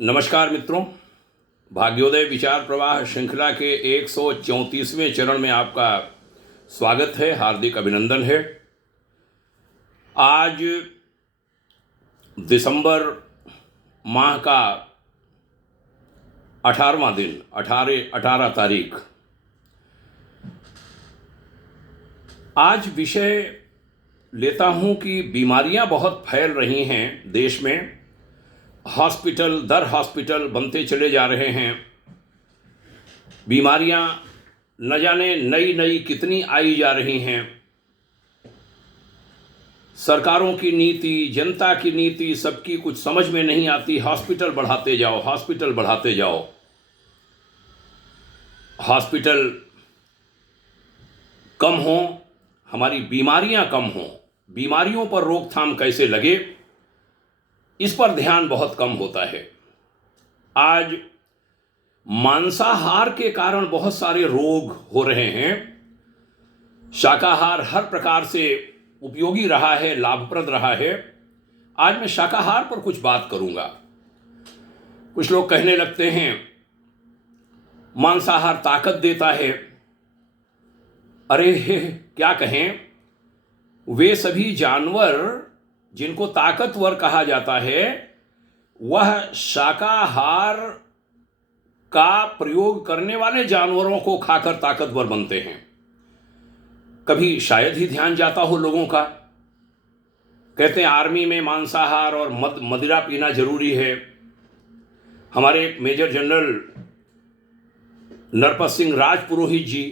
नमस्कार मित्रों, भाग्योदय विचार प्रवाह श्रृंखला के 134वें चरण में आपका स्वागत है, हार्दिक अभिनंदन है। आज दिसंबर माह का 18वां दिन, 18 तारीख। आज विषय लेता हूं कि बीमारियां बहुत फैल रही हैं देश में। हॉस्पिटल दर हॉस्पिटल बनते चले जा रहे हैं। बीमारियां न जाने नई नई कितनी आई जा रही हैं। सरकारों की नीति, जनता की नीति, सबकी कुछ समझ में नहीं आती। हॉस्पिटल बढ़ाते जाओ, हॉस्पिटल बढ़ाते जाओ। हॉस्पिटल कम हो, हमारी बीमारियां कम हो, बीमारियों पर रोकथाम कैसे लगे, इस पर ध्यान बहुत कम होता है। आज मांसाहार के कारण बहुत सारे रोग हो रहे हैं। शाकाहार हर प्रकार से उपयोगी रहा है, लाभप्रद रहा है। आज मैं शाकाहार पर कुछ बात करूंगा। कुछ लोग कहने लगते हैं मांसाहार ताकत देता है। अरे क्या कहें, वे सभी जानवर जिनको ताकतवर कहा जाता है, वह शाकाहार का प्रयोग करने वाले जानवरों को खाकर ताकतवर बनते हैं। कभी शायद ही ध्यान जाता हो लोगों का। कहते हैं आर्मी में मांसाहार और मदिरा पीना जरूरी है। हमारे मेजर जनरल नरपत सिंह राजपुरोहित जी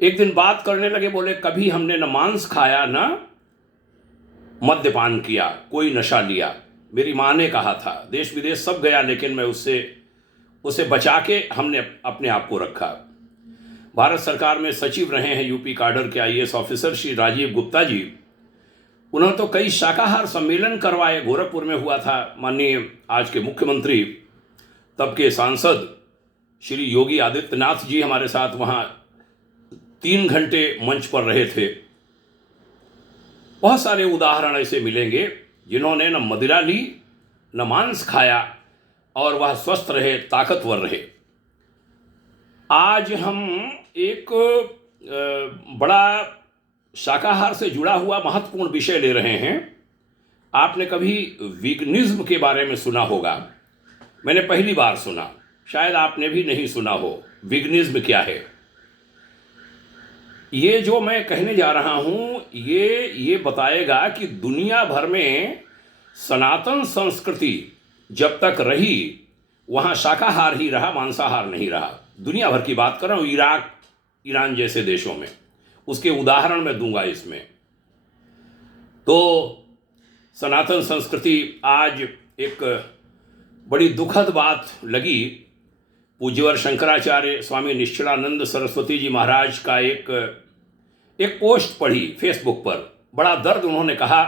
एक दिन बात करने लगे, बोले कभी हमने न मांस खाया न मद्यपान किया, कोई नशा लिया। मेरी माँ ने कहा था, देश विदेश सब गया, लेकिन मैं उसे बचा के हमने अपने आप को रखा। भारत सरकार में सचिव रहे हैं यूपी काडर के आईएएस ऑफिसर श्री राजीव गुप्ता जी। उन्होंने तो कई शाकाहार सम्मेलन करवाए। गोरखपुर में हुआ था। माननीय आज के मुख्यमंत्री, तब के सांसद श्री योगी आदित्यनाथ जी हमारे साथ वहाँ 3 घंटे मंच पर रहे थे। बहुत सारे उदाहरण ऐसे मिलेंगे जिन्होंने न मदिरा ली, न मांस खाया, और वह स्वस्थ रहे, ताकतवर रहे। आज हम एक बड़ा शाकाहार से जुड़ा हुआ महत्वपूर्ण विषय ले रहे हैं। आपने कभी वीगनिज्म के बारे में सुना होगा। मैंने पहली बार सुना, शायद आपने भी नहीं सुना हो। वीगनिज्म क्या है? ये जो मैं कहने जा रहा हूँ ये बताएगा कि दुनिया भर में सनातन संस्कृति जब तक रही, वहाँ शाकाहार ही रहा, मांसाहार नहीं रहा। दुनिया भर की बात कर रहा हूँ, इराक, ईरान जैसे देशों में। उसके उदाहरण मैं दूंगा इसमें। तो सनातन संस्कृति आज एक बड़ी दुखद बात लगी। पूज्यवर शंकराचार्य स्वामी निश्चलानंद सरस्वती जी महाराज का एक पोस्ट पढ़ी फेसबुक पर। बड़ा दर्द उन्होंने कहा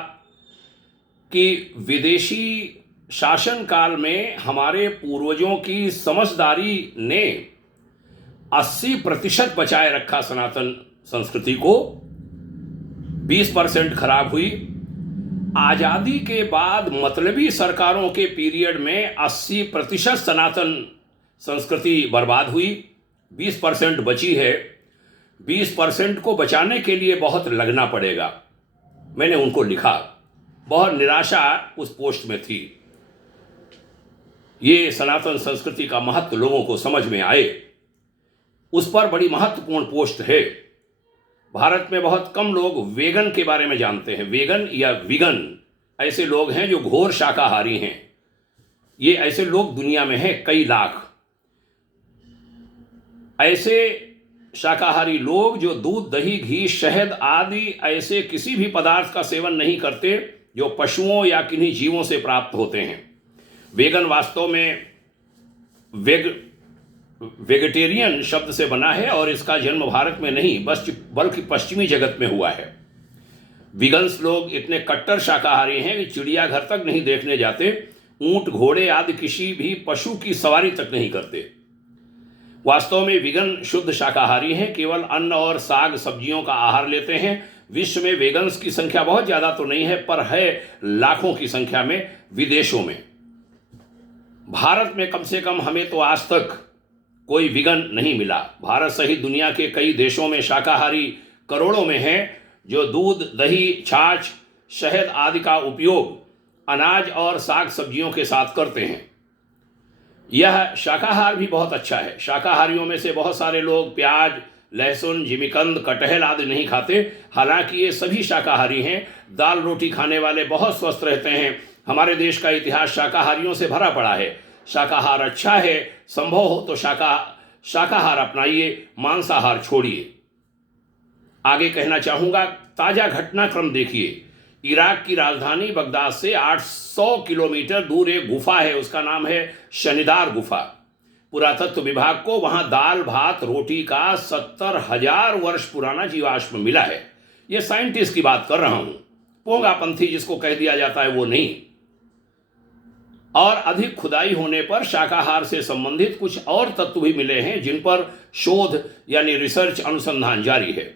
कि विदेशी शासन काल में हमारे पूर्वजों की समझदारी ने 80% बचाए रखा सनातन संस्कृति को। 20% खराब हुई। आज़ादी के बाद मतलबी सरकारों के पीरियड में 80% सनातन संस्कृति बर्बाद हुई। 20% बची है। 20% को बचाने के लिए बहुत लगना पड़ेगा। मैंने उनको लिखा। बहुत निराशा उस पोस्ट में थी। ये सनातन संस्कृति का महत्व लोगों को समझ में आए, उस पर बड़ी महत्वपूर्ण पोस्ट है। भारत में बहुत कम लोग वेगन के बारे में जानते हैं। वेगन या विगन ऐसे लोग हैं जो घोर शाकाहारी हैं। ये ऐसे लोग दुनिया में हैं, कई लाख। ऐसे शाकाहारी लोग जो दूध, दही, घी, शहद आदि ऐसे किसी भी पदार्थ का सेवन नहीं करते जो पशुओं या किन्हीं जीवों से प्राप्त होते हैं। वेगन वास्तव में वेजिटेरियन शब्द से बना है और इसका जन्म भारत में नहीं बल्कि पश्चिमी जगत में हुआ है। विगन्स लोग इतने कट्टर शाकाहारी हैं कि चिड़ियाघर तक नहीं देखने जाते, ऊंट, घोड़े आदि किसी भी पशु की सवारी तक नहीं करते। वास्तव में विगन शुद्ध शाकाहारी हैं, केवल अन्न और साग सब्जियों का आहार लेते हैं। विश्व में वेगन्स की संख्या बहुत ज़्यादा तो नहीं है, पर है लाखों की संख्या में विदेशों में। भारत में कम से कम हमें तो आज तक कोई विघन नहीं मिला। भारत सहित दुनिया के कई देशों में शाकाहारी करोड़ों में हैं जो दूध, दही, छाछ, शहद आदि का उपयोग अनाज और साग सब्जियों के साथ करते हैं। यह शाकाहार भी बहुत अच्छा है। शाकाहारियों में से बहुत सारे लोग प्याज, लहसुन, जिमीकंद, कटहल आदि नहीं खाते। हालांकि ये सभी शाकाहारी हैं। दाल रोटी खाने वाले बहुत स्वस्थ रहते हैं। हमारे देश का इतिहास शाकाहारियों से भरा पड़ा है। शाकाहार अच्छा है। संभव हो तो शाकाहार अपनाइए, मांसाहार छोड़िए। आगे कहना चाहूँगा, ताज़ा घटनाक्रम देखिए। इराक की राजधानी बगदाद से 800 किलोमीटर दूर एक गुफा है, उसका नाम है शनिदार गुफा। पुरातत्व विभाग को वहां दाल भात रोटी का 70,000 वर्ष पुराना जीवाश्म मिला है। ये साइंटिस्ट की बात कर रहा हूं, पोंगापंथी जिसको कह दिया जाता है वो नहीं। और अधिक खुदाई होने पर शाकाहार से संबंधित कुछ और तत्व भी मिले हैं जिन पर शोध यानी रिसर्च अनुसंधान जारी है।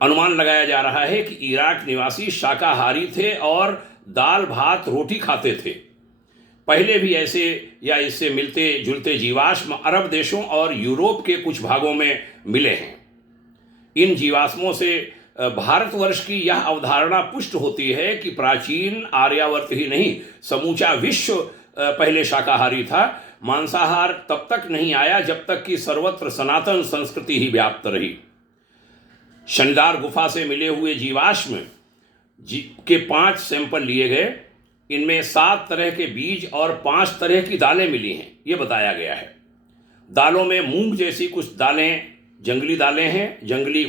अनुमान लगाया जा रहा है कि इराक निवासी शाकाहारी थे और दाल भात रोटी खाते थे। पहले भी ऐसे या इससे मिलते जुलते जीवाश्म अरब देशों और यूरोप के कुछ भागों में मिले हैं। इन जीवाश्मों से भारतवर्ष की यह अवधारणा पुष्ट होती है कि प्राचीन आर्यावर्त ही नहीं, समूचा विश्व पहले शाकाहारी था। मांसाहार तब तक नहीं आया जब तक कि सर्वत्र सनातन संस्कृति ही व्याप्त रही। शनिदार गुफा से मिले हुए जीवाश्म के 5 सैंपल लिए गए। इनमें 7 तरह के बीज और 5 तरह की दालें मिली हैं, ये बताया गया है। दालों में मूंग जैसी कुछ दालें जंगली दालें हैं, जंगली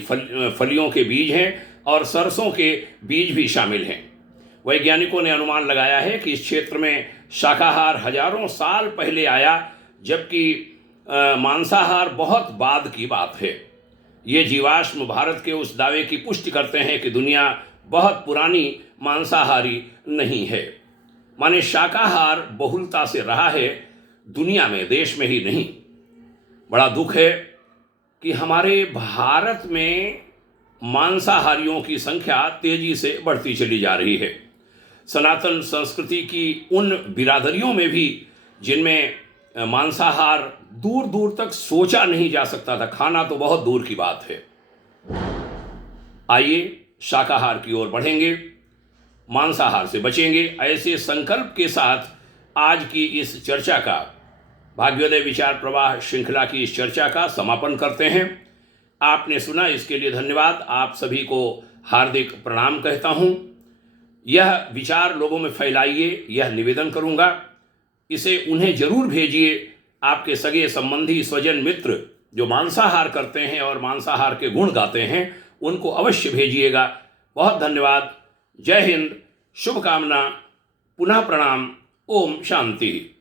फलियों के बीज हैं और सरसों के बीज भी शामिल हैं। वैज्ञानिकों ने अनुमान लगाया है कि इस क्षेत्र में शाकाहार हजारों साल पहले आया, जबकि मांसाहार बहुत बाद की बात है। ये जीवाश्म भारत के उस दावे की पुष्टि करते हैं कि दुनिया बहुत पुरानी मांसाहारी नहीं है। माने शाकाहार बहुलता से रहा है दुनिया में, देश में ही नहीं। बड़ा दुख है कि हमारे भारत में मांसाहारियों की संख्या तेजी से बढ़ती चली जा रही है। सनातन संस्कृति की उन बिरादरियों में भी जिनमें मांसाहार दूर दूर तक सोचा नहीं जा सकता था, खाना तो बहुत दूर की बात है। आइए शाकाहार की ओर बढ़ेंगे, मांसाहार से बचेंगे। ऐसे संकल्प के साथ आज की इस चर्चा का, भाग्योदय विचार प्रवाह श्रृंखला की इस चर्चा का समापन करते हैं। आपने सुना, इसके लिए धन्यवाद। आप सभी को हार्दिक प्रणाम कहता हूँ। यह विचार लोगों में फैलाइए, यह निवेदन करूँगा। इसे उन्हें जरूर भेजिए, आपके सगे संबंधी, स्वजन, मित्र जो मांसाहार करते हैं और मांसाहार के गुण गाते हैं, उनको अवश्य भेजिएगा। बहुत धन्यवाद। जय हिंद, शुभकामना, पुनः प्रणाम। ओम शांति।